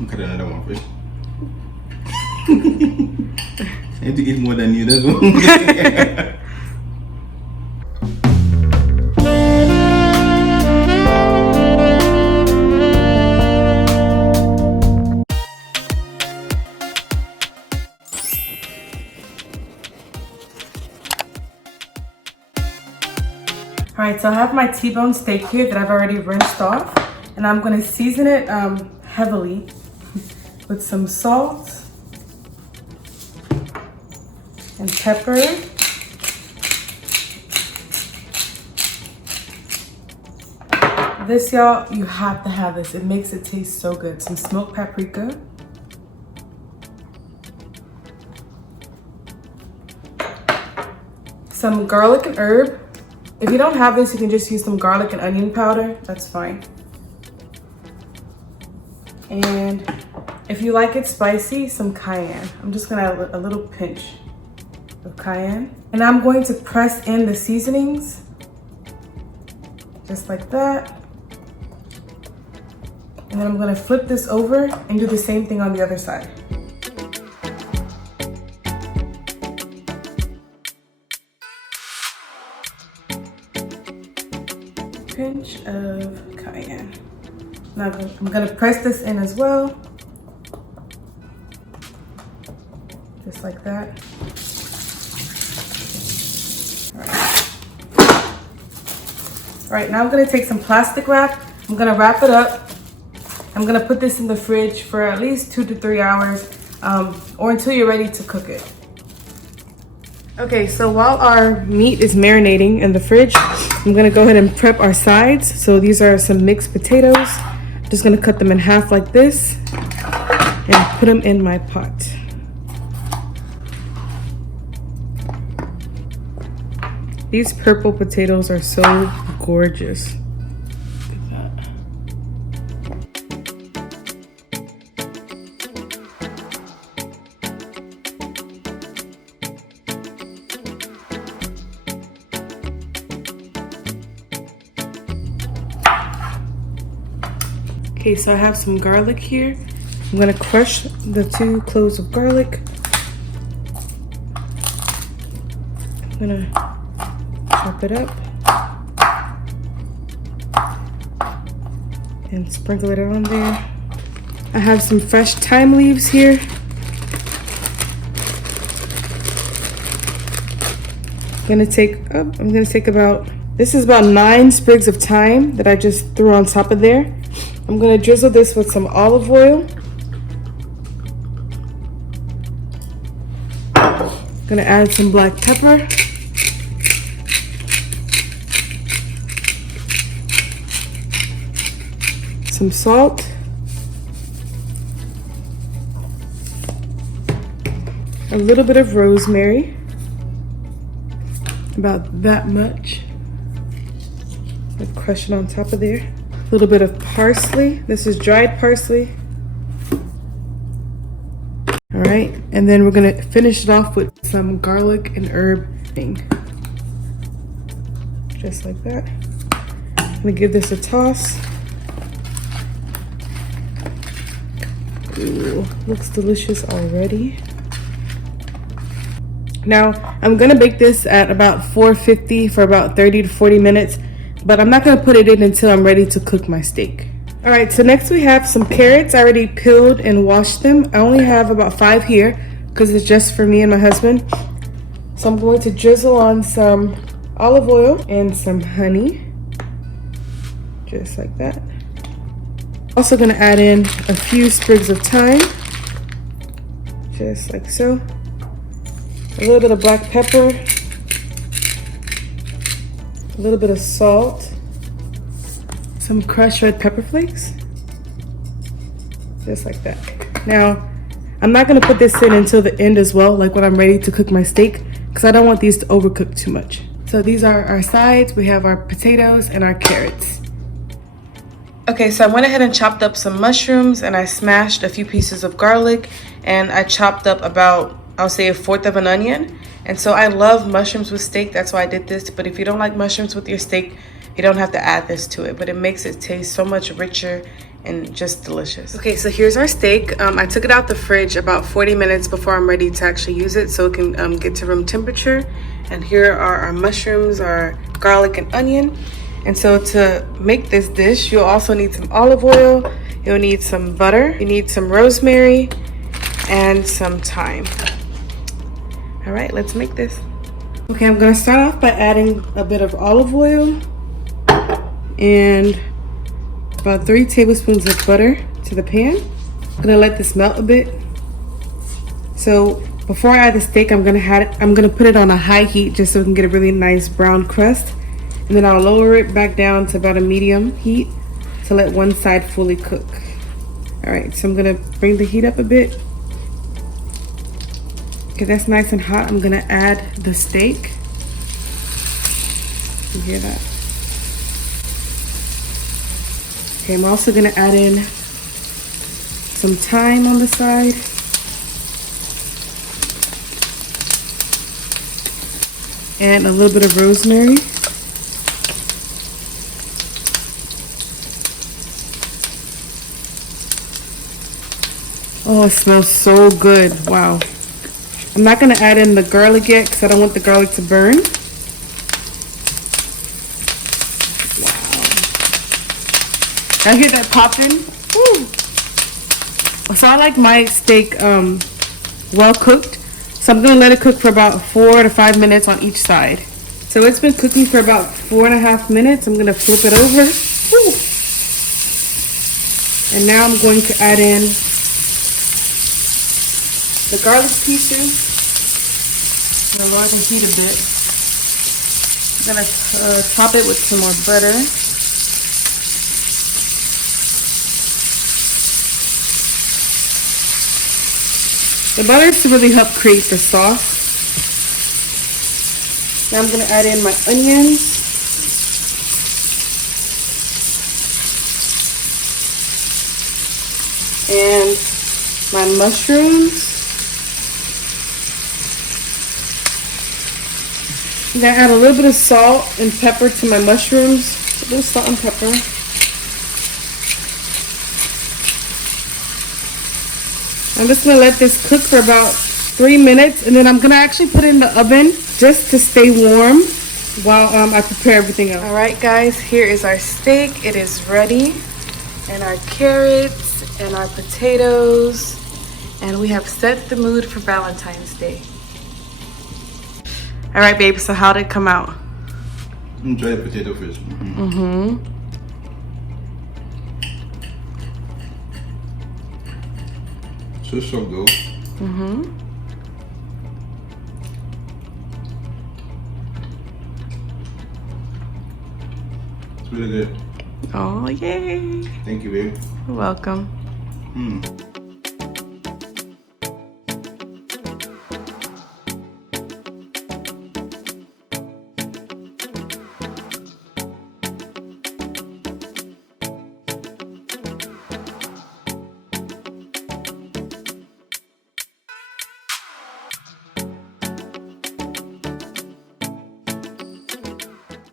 I'm cutting another one first. I need to eat more than you, that's one. All right, so I have my T-bone steak here that I've already rinsed off, and I'm gonna season it heavily with some salt and pepper. This, y'all, you have to have this. It makes it taste so good. Some smoked paprika. Some garlic and herb. If you don't have this, you can just use some garlic and onion powder. That's fine. And if you like it spicy, some cayenne. I'm just gonna add a little pinch of cayenne. And I'm going to press in the seasonings, just like that. And then I'm gonna flip this over and do the same thing on the other side. Pinch of cayenne. Now I'm gonna press this in as well, just like that. All right, now I'm gonna take some plastic wrap. I'm gonna wrap it up. I'm gonna put this in the fridge for at least 2 to 3 hours, or until you're ready to cook it. Okay, so while our meat is marinating in the fridge, I'm gonna go ahead and prep our sides. So these are some mixed potatoes. I'm just gonna cut them in half like this and put them in my pot. These purple potatoes are so gorgeous. Okay, so I have some garlic here. I'm gonna crush the 2 cloves of garlic. I'm gonna chop it up and sprinkle it on there. I have some fresh thyme leaves here. I'm gonna take about, this is about 9 sprigs of thyme that I just threw on top of there. I'm gonna drizzle this with some olive oil. I'm gonna add some black pepper. Some salt. A little bit of rosemary. About that much. I'll crush it on top of there. A little bit of parsley. This is dried parsley. All right, and then we're gonna finish it off with some garlic and herb thing. Just like that. I'm gonna give this a toss. Ooh, looks delicious already. Now, I'm gonna bake this at about 450 for about 30 to 40 minutes, but I'm not gonna put it in until I'm ready to cook my steak. All right, so next we have some carrots. I already peeled and washed them. I only have about 5 here because it's just for me and my husband. So I'm going to drizzle on some olive oil and some honey, just like that. Also gonna add in a few sprigs of thyme, just like so. A little bit of black pepper, a little bit of salt, some crushed red pepper flakes, just like that. Now, I'm not gonna put this in until the end as well, like when I'm ready to cook my steak, because I don't want these to overcook too much. So these are our sides. We have our potatoes and our carrots. Okay, so I went ahead and chopped up some mushrooms, and I smashed a few pieces of garlic, and I chopped up about, I'll say, 1/4 of an onion. And so I love mushrooms with steak, that's why I did this. But if you don't like mushrooms with your steak, you don't have to add this to it, but it makes it taste so much richer and just delicious. Okay, so here's our steak. I took it out the fridge about 40 minutes before I'm ready to actually use it so it can get to room temperature. And here are our mushrooms, our garlic and onion. And so to make this dish, you'll also need some olive oil, you'll need some butter, you need some rosemary, and some thyme. All right, let's make this. Okay, I'm gonna start off by adding a bit of olive oil and about 3 tablespoons of butter to the pan. I'm gonna let this melt a bit. So before I add the steak, I'm gonna put it on a high heat just so we can get a really nice brown crust. And then I'll lower it back down to about a medium heat to let one side fully cook. All right, so I'm gonna bring the heat up a bit. Okay, that's nice and hot. I'm gonna add the steak. You hear that? Okay, I'm also gonna add in some thyme on the side. And a little bit of rosemary. Oh, it smells so good. Wow. I'm not gonna add in the garlic yet because I don't want the garlic to burn. Wow. I hear that popping. Woo. So I like my steak well cooked. So I'm gonna let it cook for about 4 to 5 minutes on each side. So it's been cooking for about 4.5 minutes. I'm gonna flip it over. Woo. And now I'm going to add in the garlic pieces. I'm gonna lower the heat a bit. I'm gonna top it with some more butter. The butter is to really help create the sauce. Now I'm gonna add in my onions. And my mushrooms. I'm gonna add a little bit of salt and pepper to my mushrooms. A little salt and pepper. I'm just gonna let this cook for about 3 minutes, and then I'm gonna actually put it in the oven just to stay warm while I prepare everything else. All right, guys, here is our steak. It is ready, and our carrots and our potatoes, and we have set the mood for Valentine's Day. All right, babe, so how did it come out? Enjoy the potato first. So soft though. It's really good. Oh, yay. Thank you, babe. You're welcome.